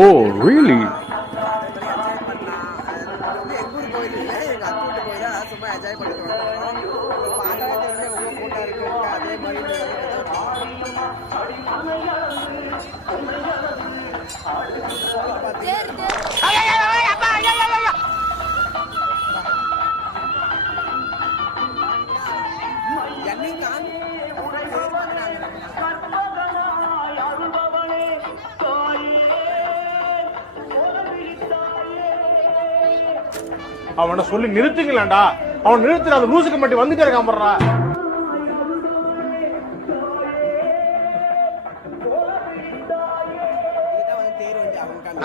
ஓ really? எங்கூர் கோயில் இல்லை, எங்கள் அத்தூட்டு கோயில் தான். சும்மா என்ஜாய் பண்ணிட்டு வந்தோம். பார்த்தாலே தெரியல எவ்வளோ கூட்டம் இருக்குன்ட்டு. அதே மாதிரி அவனை சொல்லி நிறுத்துங்களாண்டா. அவன் நிறுத்துற அந்த லூசுக்கு மட்டும் வந்துட்டே இருக்கான் போடுறா.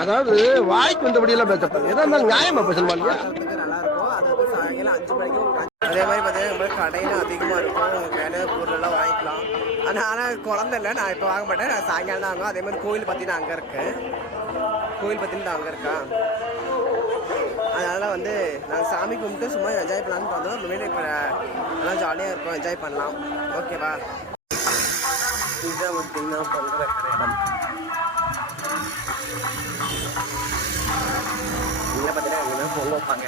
அதாவது வாய்க்கு வந்தபடி எல்லாம் பேசப்படும். எதா இருந்தாலும் நியாயமா பேசணுமா? நல்லா இருக்கும். அது வந்து சாயங்காலம் 5 மணிக்கும். அதே மாதிரி பார்த்தீங்கன்னா கடையிலும் அதிகமாக இருக்கும். வேலை பொருளெல்லாம் வாங்கிக்கலாம். ஆனால் குழந்தை இல்லை, நான் இப்போ வாங்க மாட்டேன். நான் சாயங்காலம் தான் வாங்குவோம். அதே மாதிரி கோயில் பார்த்தீங்கன்னா அங்கே இருக்கு. கோயில் பார்த்தீங்கன்னா அங்கே இருக்கா. அதனால் வந்து நாங்கள் சாமி கும்பிட்டு சும்மா என்ஜாய் பண்ணலான்னு பார்த்தோம். உண்மையிலே இப்போ நல்லா ஜாலியாக இருக்கும், என்ஜாய் பண்ணலாம். ஓகேவா? இதுதான் பார்த்தீங்கன்னா பொங்கல் இடம். இங்கே பார்த்தீங்கன்னா அங்கே பொங்கல் வைப்பாங்க.